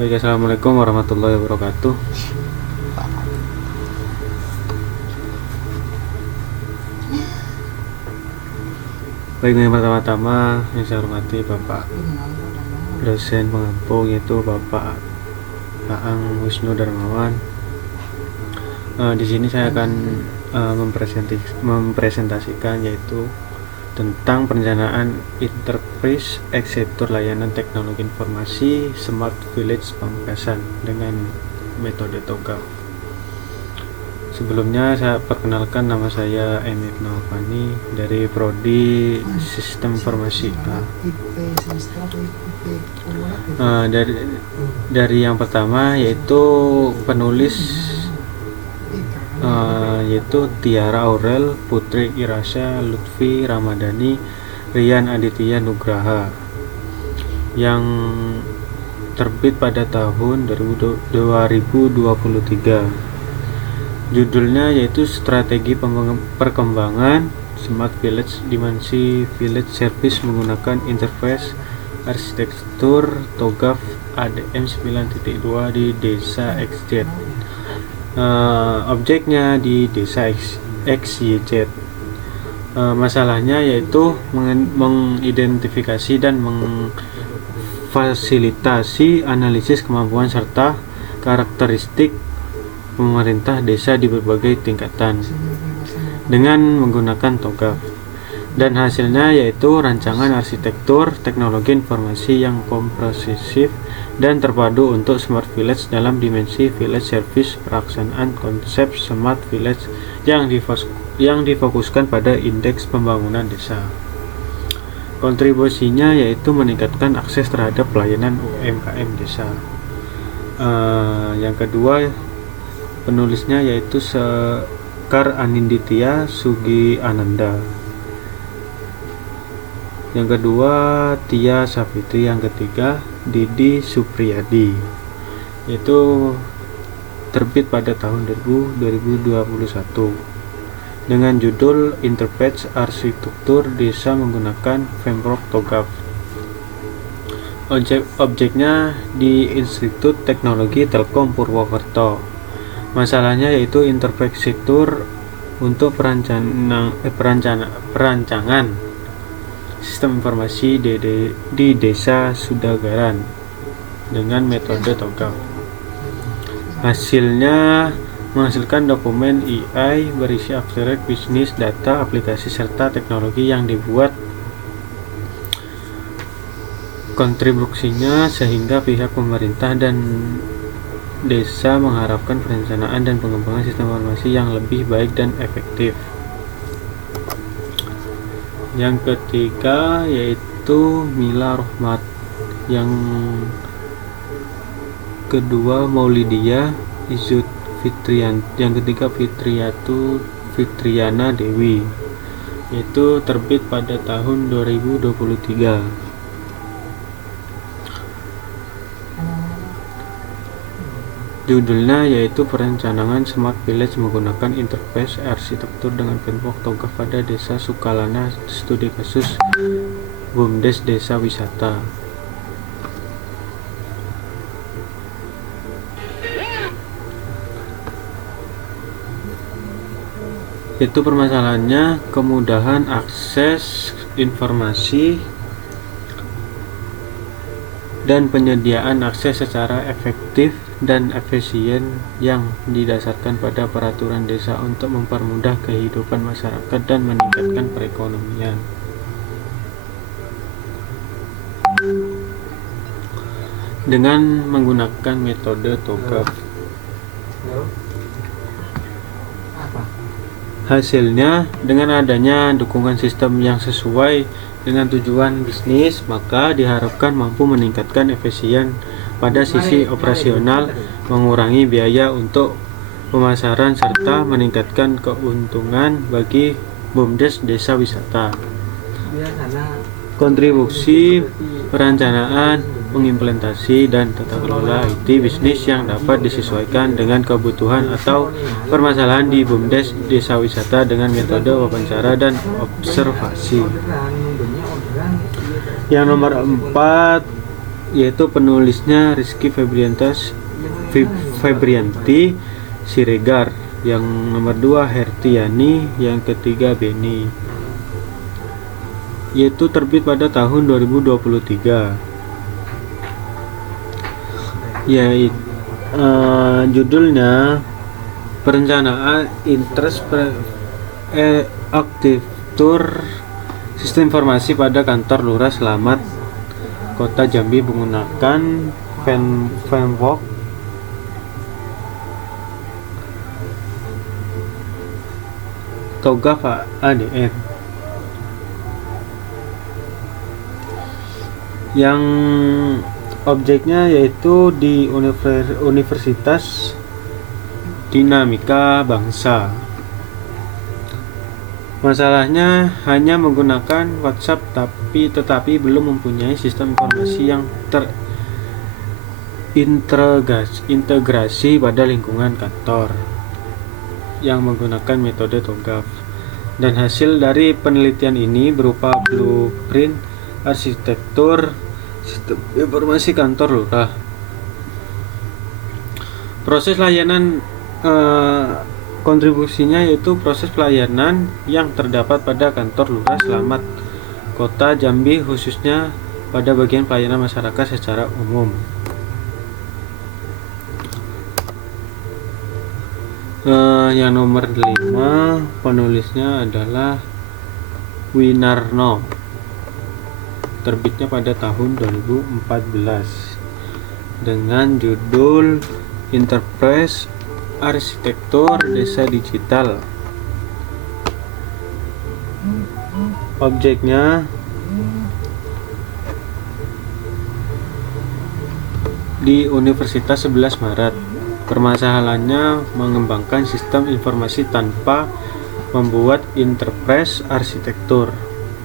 Baik, assalamualaikum warahmatullahi wabarakatuh. Baik, yang pertama-tama yang saya hormati Bapak dosen pengampu, yaitu Bapak Aang Wisnu Darmawan. Di sini saya akan mempresentasikan yaitu tentang perencanaan enterprise arsitektur layanan teknologi informasi Smart Village Pamekasan dengan metode TOGAF. Sebelumnya saya perkenalkan, nama saya Emir Novani dari Prodi Sistem Informasi. Dari yang pertama yaitu penulis yaitu Tiara Aurel, Putri Irasha, Lutfi Ramadhani, Rian Aditya Nugraha, yang terbit pada tahun 2023. Judulnya yaitu Strategi Perkembangan Smart Village Dimensi Village Service menggunakan interface arsitektur TOGAF ADM 9.2 di Desa XZ. Objeknya di Desa XYZ. Masalahnya yaitu mengidentifikasi dan memfasilitasi analisis kemampuan serta karakteristik pemerintah desa di berbagai tingkatan dengan menggunakan TOGAF, dan hasilnya yaitu rancangan arsitektur teknologi informasi yang komprehensif dan terpadu untuk Smart Village dalam dimensi Village Service. Pelaksanaan konsep Smart Village yang difokuskan pada indeks pembangunan desa. Kontribusinya yaitu meningkatkan akses terhadap pelayanan UMKM desa. Yang kedua, penulisnya yaitu Sekar Aninditya Sugi Ananda. Yang kedua, Tia Safitri. Yang ketiga, Didi Supriyadi, yaitu terbit pada tahun 2021 dengan judul Interface Arsitektur Desa menggunakan Framework TOGAF. Objeknya di Institut Teknologi Telkom Purwokerto. Masalahnya yaitu interface arsitektur untuk perancangan sistem informasi di Desa Sudagaran dengan metode TOGAF. Hasilnya menghasilkan dokumen EI berisi abstrak bisnis, data, aplikasi, serta teknologi yang dibuat kontribusinya sehingga pihak pemerintah dan desa mengharapkan perencanaan dan pengembangan sistem informasi yang lebih baik dan efektif. Yang ketiga yaitu Mila Rohmat. Yang kedua Maulidia Izut Fitrian. Yang ketiga Fitriana Dewi, yaitu terbit pada tahun 2023. Judulnya yaitu Perencanaan Smart Village menggunakan interface arsitektur dengan framework TOGAF pada Desa Sukalana, studi kasus BUMDes Desa Wisata. Itu permasalahannya kemudahan akses informasi dan penyediaan akses secara efektif dan efisien yang didasarkan pada peraturan desa untuk mempermudah kehidupan masyarakat dan meningkatkan perekonomian. Dengan menggunakan metode TOGAF. Hasilnya, dengan adanya dukungan sistem yang sesuai dengan tujuan bisnis, maka diharapkan mampu meningkatkan efisien pada sisi operasional, mengurangi biaya untuk pemasaran, serta meningkatkan keuntungan bagi BUMDes Desa Wisata. Kontribusi perencanaan, pengimplementasi, dan tata kelola IT bisnis yang dapat disesuaikan dengan kebutuhan atau permasalahan di BUMDes Desa Wisata dengan metode wawancara dan observasi. Yang nomor 4 yaitu penulisnya Rizky Febrianti Siregar, yang nomor 2 Hertiani, yang ketiga Beni, yaitu terbit pada tahun 2023. Yaitu judulnya Perencanaan Arsitektur Sistem Informasi pada Kantor Lurah Selamat Kota Jambi menggunakan framework TOGAF ADN, yang objeknya yaitu di Universitas Dinamika Bangsa. Masalahnya hanya menggunakan WhatsApp tetapi belum mempunyai sistem informasi yang terintegrasi pada lingkungan kantor yang menggunakan metode TOGAF. Dan hasil dari penelitian ini berupa blueprint arsitektur sistem informasi kantor lurah. Proses layanan kontribusinya yaitu proses pelayanan yang terdapat pada kantor lurah Selamat Kota Jambi, khususnya pada bagian pelayanan masyarakat secara umum. Yang nomor 5 penulisnya adalah Winarno, terbitnya pada tahun 2014 dengan judul Enterprise Arsitektur Desa Digital. Objeknya di Universitas 11 Maret. Permasalahannya mengembangkan sistem informasi tanpa membuat enterprise arsitektur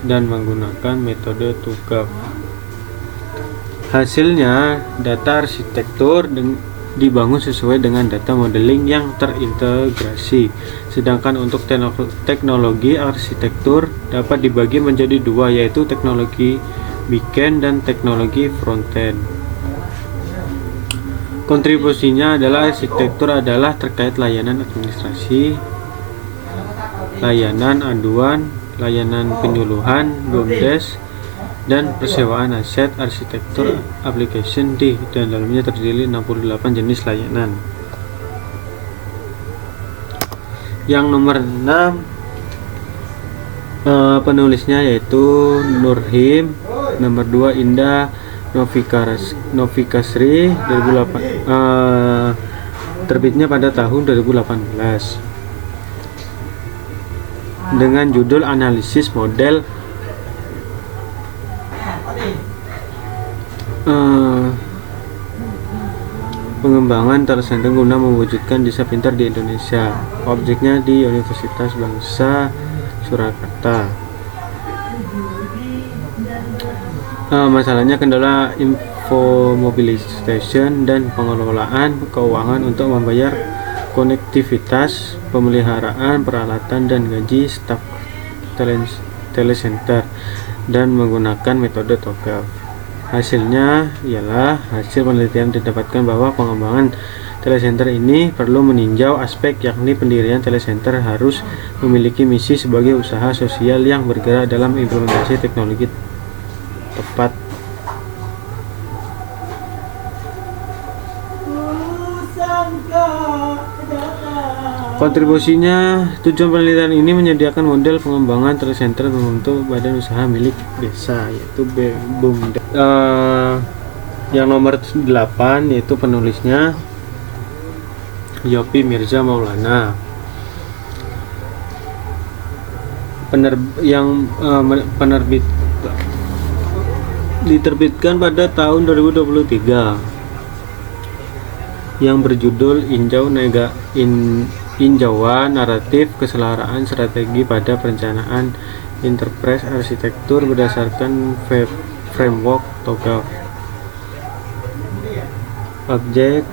dan menggunakan metode TOGAF. Hasilnya, data arsitektur dibangun sesuai dengan data modeling yang terintegrasi. Sedangkan untuk teknologi arsitektur dapat dibagi menjadi dua, yaitu teknologi backend dan teknologi frontend. Kontribusinya adalah arsitektur adalah terkait layanan administrasi, layanan aduan, layanan penyuluhan, BUMDes, dan persewaan aset. Arsitektur application di dan dalamnya terdiri 68 jenis layanan. Yang nomor 6 penulisnya yaitu Nurhim, nomor 2 Indah Novikasri 2008, terbitnya pada tahun 2018 dengan judul Analisis Model Pengembangan tersendiri guna mewujudkan desa pintar di Indonesia. Objeknya di Universitas Bangsa Surakarta. Masalahnya kendala info mobilization dan pengelolaan keuangan untuk membayar konektivitas, pemeliharaan peralatan dan gaji staf telecenter dan menggunakan metode TOGAF. Hasilnya ialah hasil penelitian didapatkan bahwa pengembangan telecenter ini perlu meninjau aspek, yakni pendirian telecenter harus memiliki misi sebagai usaha sosial yang bergerak dalam implementasi teknologi tepat. Kontribusinya, tujuan penelitian ini menyediakan model pengembangan telecenter membentuk badan usaha milik desa, yaitu BUMDes. Yang nomor 8 yaitu penulisnya Yopi Mirza Maulana. Penerbit diterbitkan pada tahun 2023 yang berjudul Injauan Naratif Keselaraan Strategi pada Perencanaan Enterprise Arsitektur berdasarkan framework TOGAF. Objek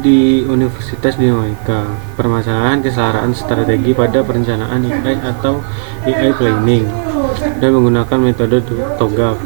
di Universitas Dinamika. Permasalahan keselaraan strategi pada perencanaan AI atau AI planning dan menggunakan metode TOGAF.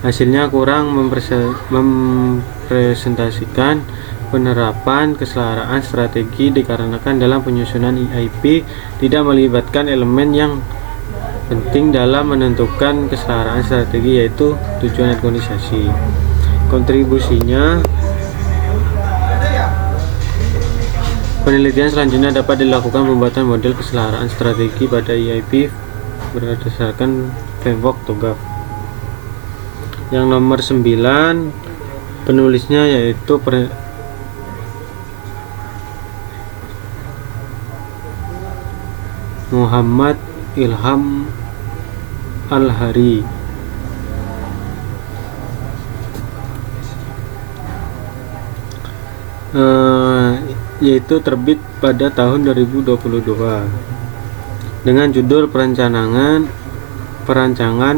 Hasilnya kurang mempresentasikan penerapan keselaraan strategi dikarenakan dalam penyusunan EIP tidak melibatkan elemen yang penting dalam menentukan keselaraan strategi, yaitu tujuan organisasi. Kontribusinya, penelitian selanjutnya dapat dilakukan pembuatan model keselaraan strategi pada EIP berdasarkan framework TOGAF. Yang nomor 9, penulisnya yaitu Muhammad Ilham Al-Hari. Yaitu terbit pada tahun 2022 dengan judul Perancangan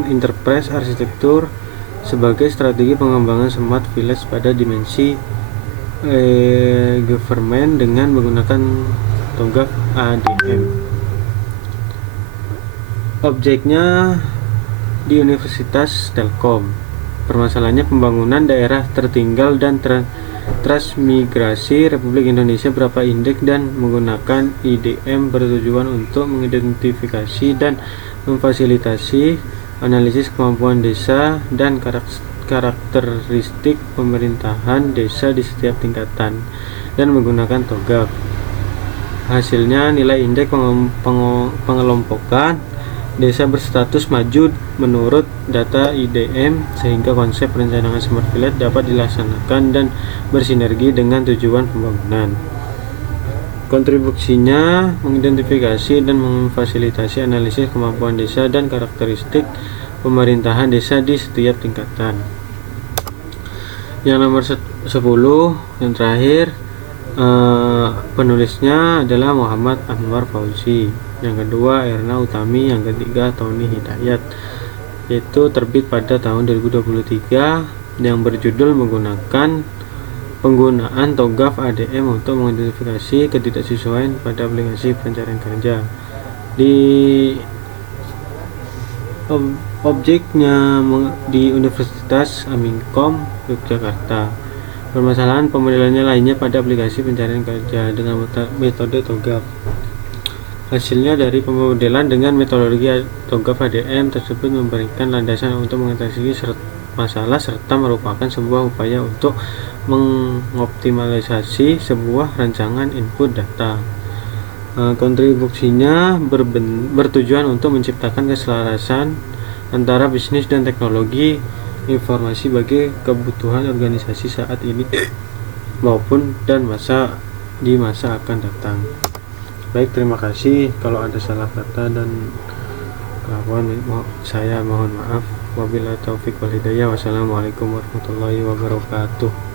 Enterprise Arsitektur sebagai strategi pengembangan Smart Village pada dimensi government dengan menggunakan TOGAF ADM. Objeknya di Universitas Telkom. Permasalahannya pembangunan daerah tertinggal dan transmigrasi Republik Indonesia berapa indeks dan menggunakan IDM bertujuan untuk mengidentifikasi dan memfasilitasi analisis kemampuan desa dan karakteristik pemerintahan desa di setiap tingkatan dan menggunakan TOGAF. Hasilnya nilai indeks pengelompokan desa berstatus maju menurut data IDM, sehingga konsep perencanaan Smart Village dapat dilaksanakan dan bersinergi dengan tujuan pembangunan. Kontribusinya mengidentifikasi dan memfasilitasi analisis kemampuan desa dan karakteristik pemerintahan desa di setiap tingkatan. Yang nomor 10, yang terakhir, penulisnya adalah Muhammad Anwar Fauzi. Yang kedua Erna Utami, yang ketiga Tony Hidayat, yaitu terbit pada tahun 2023 yang berjudul menggunakan penggunaan TOGAF ADM untuk mengidentifikasi ketidaksesuaian pada aplikasi pencarian kerja. Di objeknya di Universitas Aminkom Yogyakarta. Permasalahan pemodelannya lainnya pada aplikasi pencarian kerja dengan metode TOGAF. Hasilnya dari pemodelan dengan metodologi TOGAF ADM tersebut memberikan landasan untuk mengatasi masalah serta merupakan sebuah upaya untuk mengoptimalisasi sebuah rancangan input data. Kontribusinya bertujuan untuk menciptakan keselarasan antara bisnis dan teknologi informasi bagi kebutuhan organisasi saat ini maupun masa akan datang. Baik, terima kasih. Kalau ada salah kata dan kelakuan saya mohon maaf. Wabillahi taufiq wal hidayah. Wassalamualaikum warahmatullahi wabarakatuh.